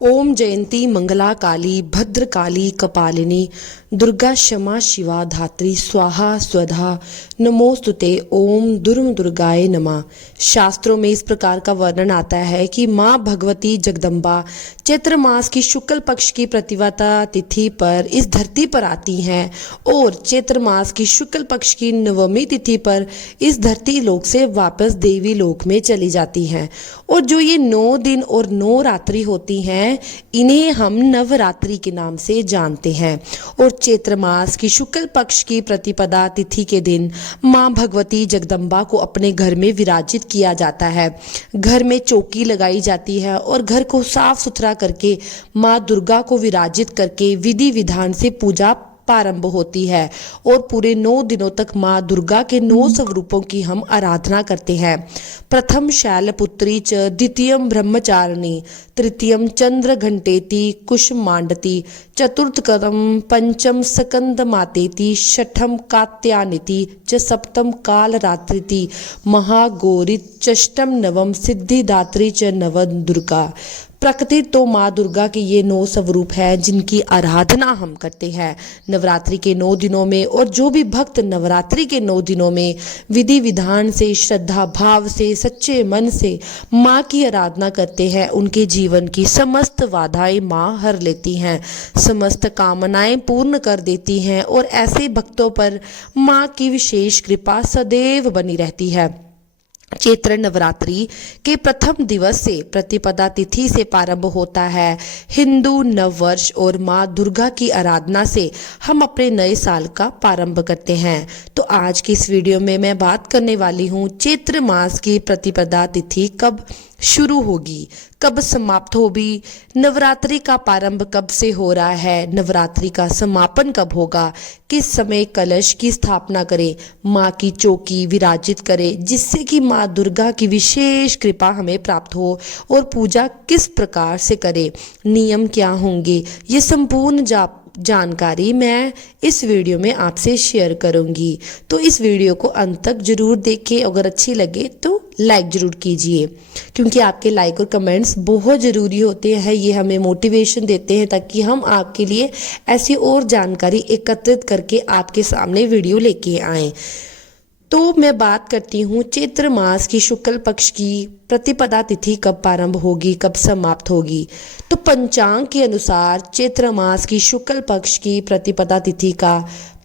ओम जयंती मंगला काली भद्रकाली कपालिनी दुर्गा क्षमा शिवा धात्री स्वाहा स्वधा नमोस्तुते। ओम दुर्म दुर्गाय नमः। शास्त्रों में इस प्रकार का वर्णन आता है कि माँ भगवती जगदम्बा चैत्र मास की शुक्ल पक्ष की प्रतिपदा तिथि पर इस धरती पर आती हैं और चैत्र मास की शुक्ल पक्ष की नवमी तिथि पर इस धरती लोक से वापस देवी लोक में चली जाती हैं। और जो ये 9 दिन और 9 रात्रि होती हैं इन्हें हम नवरात्रि के नाम से जानते हैं। और चैत्र मास की शुक्ल पक्ष की प्रतिपदा तिथि के दिन मां भगवती जगदम्बा को अपने घर में विराजित किया जाता है। घर में चौकी लगाई जाती है और घर को साफ सुथरा करके मां दुर्गा को विराजित करके विधि विधान से पूजा प्रारंभ होती है। और पूरे 9 दिनों तक माँ दुर्गा के 9 स्वरूपों की हम आराधना करते हैं। प्रथम शैलपुत्री च, द्वितीयम ब्रह्मचारिणी, तृतीयम चंद्र घंटेति कुसुमांडति, चतुर्थकम पंचम स्कंद मातेति, छठम कात्यायनीति च, सप्तम कालरात्रिति महागौरी, षष्ठम नवम सिद्धिदात्री च नवम दुर्गा। प्रकृति तो माँ दुर्गा के ये 9 स्वरूप हैं जिनकी आराधना हम करते हैं नवरात्रि के 9 दिनों में। और जो भी भक्त नवरात्रि के 9 दिनों में विधि विधान से श्रद्धा भाव से सच्चे मन से माँ की आराधना करते हैं उनके जीवन की समस्त बाधाएं माँ हर लेती हैं, समस्त कामनाएं पूर्ण कर देती हैं और ऐसे भक्तों पर माँ की विशेष कृपा सदैव बनी रहती है। चैत्र नवरात्रि के प्रथम दिवस से प्रतिपदा तिथि से प्रारंभ होता है हिंदू नववर्ष और माँ दुर्गा की आराधना से हम अपने नए साल का प्रारंभ करते हैं। तो आज की इस वीडियो में मैं बात करने वाली हूँ चैत्र मास की प्रतिपदा तिथि कब शुरू होगी, कब समाप्त होगी, नवरात्रि का प्रारंभ कब से हो रहा है, नवरात्रि का समापन कब होगा, किस समय कलश की स्थापना करें, माँ की चौकी विराजित करें जिससे कि माँ दुर्गा की विशेष कृपा हमें प्राप्त हो, और पूजा किस प्रकार से करें, नियम क्या होंगे, ये संपूर्ण जानकारी मैं इस वीडियो में आपसे शेयर करूंगी। तो इस वीडियो को अंत तक जरूर देखें। अगर अच्छी लगे तो लाइक जरूर कीजिए क्योंकि आपके लाइक और कमेंट्स बहुत ज़रूरी होते हैं। ये हमें मोटिवेशन देते हैं ताकि हम आपके लिए ऐसी और जानकारी एकत्रित करके आपके सामने वीडियो लेके आएँ। तो मैं बात करती हूँ चैत्र मास की शुक्ल पक्ष की प्रतिपदा तिथि कब प्रारंभ होगी, कब समाप्त होगी। तो पंचांग के अनुसार चैत्र मास की शुक्ल पक्ष की प्रतिपदा तिथि का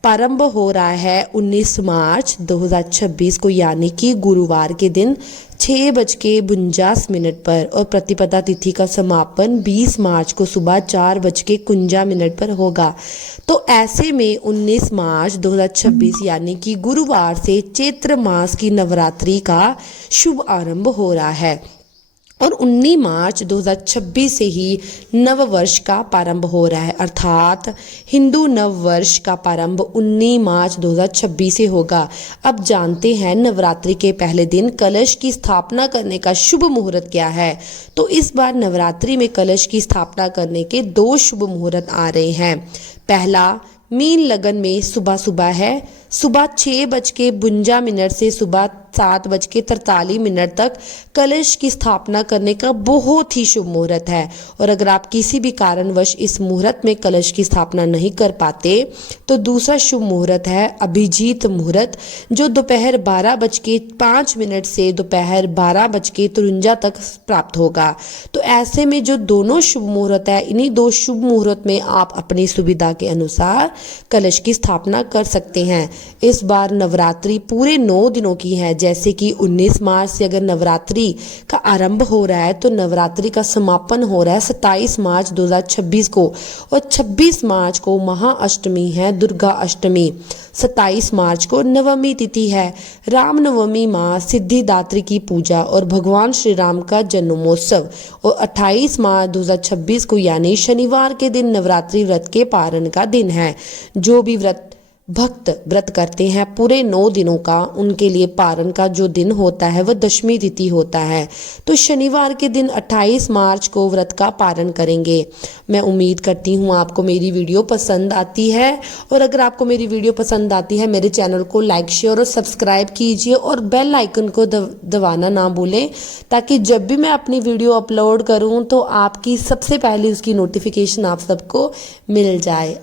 प्रारंभ हो रहा है 19 मार्च 2026 को, यानी कि गुरुवार के दिन 6:49 पर, और प्रतिपदा तिथि का समापन 20 मार्च को सुबह 4:51 पर होगा। तो ऐसे में 19 मार्च 2026 यानी कि गुरुवार से चैत्र मास की नवरात्रि का शुभ आरंभ हो रहा है। और 19 मार्च 2026 से ही नव वर्ष का प्रारंभ हो रहा है, अर्थात हिंदू नव वर्ष का प्रारंभ 19 मार्च 2026 से होगा। अब जानते हैं नवरात्रि के पहले दिन कलश की स्थापना करने का शुभ मुहूर्त क्या है। तो इस बार नवरात्रि में कलश की स्थापना करने के 2 शुभ मुहूर्त आ रहे हैं। पहला मीन लगन में सुबह है, सुबह 6:52 से सुबह 7:43 तक कलश की स्थापना करने का बहुत ही शुभ मुहूर्त है। और अगर आप किसी भी कारणवश इस मुहूर्त में कलश की स्थापना नहीं कर पाते तो दूसरा शुभ मुहूर्त है अभिजीत मुहूर्त, जो दोपहर 12:05 से दोपहर 12:53 तक प्राप्त होगा। तो ऐसे में जो दोनों शुभ मुहूर्त है, इन्हीं 2 शुभ मुहूर्त में आप अपनी सुविधा के अनुसार कलश की स्थापना कर सकते हैं। इस बार नवरात्रि पूरे 9 दिनों की है, जैसे कि 19 मार्च से अगर नवरात्रि का आरंभ हो रहा है तो नवरात्रि का समापन हो रहा है 27 मार्च 2026 को, और 26 मार्च को महाअष्टमी है, दुर्गा अष्टमी। 27 मार्च को नवमी तिथि है, रामनवमी माँ सिद्धिदात्री की पूजा और भगवान श्री राम का जन्मोत्सव। और 28 मार्च 2026 को यानी शनिवार के दिन नवरात्रि व्रत के पारण का दिन है। जो भी व्रत भक्त व्रत करते हैं पूरे 9 दिनों का, उनके लिए पारण का जो दिन होता है वह दशमी तिथि होता है। तो शनिवार के दिन 28 मार्च को व्रत का पारण करेंगे। मैं उम्मीद करती हूँ आपको मेरी वीडियो पसंद आती है, और अगर आपको मेरी वीडियो पसंद आती है मेरे चैनल को लाइक शेयर और सब्सक्राइब कीजिए, और बेल आइकन को दबाना ना भूलें, ताकि जब भी मैं अपनी वीडियो अपलोड करूँ तो आपकी सबसे पहले उसकी नोटिफिकेशन आप सबको मिल जाए।